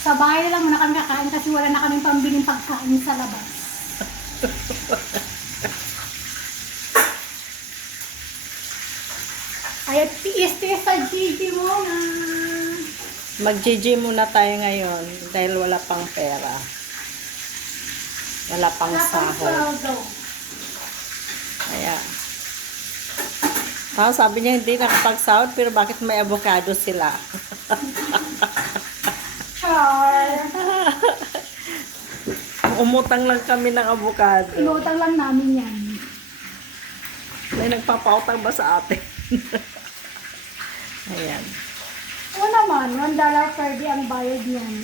Sa bahay lang muna kami kakain kasi wala na kaming pambiling pagkain sa labas. Kaya tiis-tiis sa Gigi muna. Mag-GG muna tayo ngayon dahil wala pang pera. Wala pang sahod. Kaya. Sabi niya hindi nakapagsahod pero bakit may avocado sila? Char! Umutang lang kami ng avocado. Inutang lang namin yan. May nagpapautang ba sa atin? Ayan. O naman, $1 per day ang bayad niyan.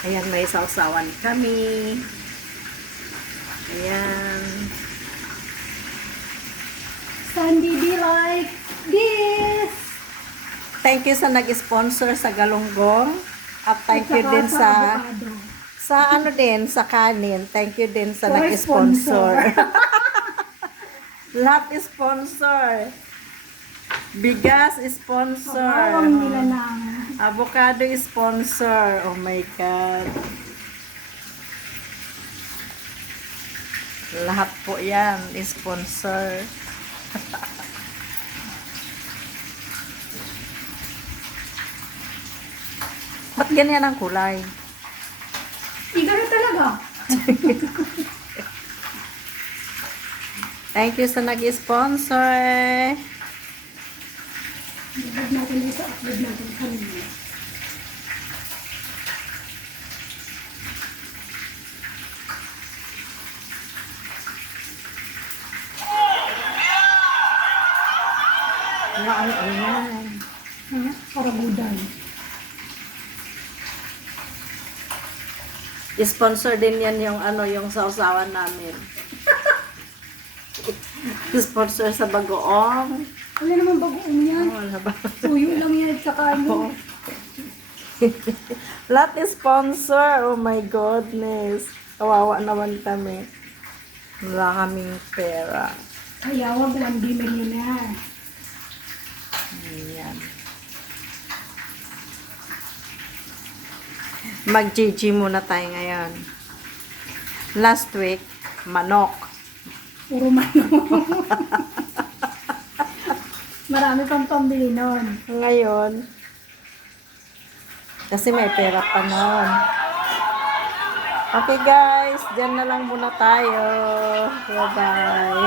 Ayan, may sausawan kami. Ayan. Sandy be like this. Thank you sa nag-sponsor sa galunggong. At thank you din sa ano din, sa kanin. Thank you din sa For nag-sponsor. Lahat sponsor. Bigas sponsor. Awang nila ng Avocado sponsor. Oh my God. Lahat po yan sponsor. Ba't ganyan ang kulay? Igano talaga. Thank you sa nag-sponsor. Upload natin dito. Upload natin kanina. Ayan. Para buday. Sponsor din yan yung ano, yung sausawan namin. Sponsor sa bagoong. Wala naman bagoong yan. Wala ba? Suyo lang yan at saka ano. Lahat sponsor. Oh my goodness. Kawawa naman kami. Wala kaming pera. Kaya wag lang di millionaire. Ayan. Mag-GG muna tayo ngayon. Last week, manok. Puro manok. Marami pang pambili nun. Ngayon, kasi may pera pa noon. Okay guys, dyan na lang muna tayo. Bye-bye.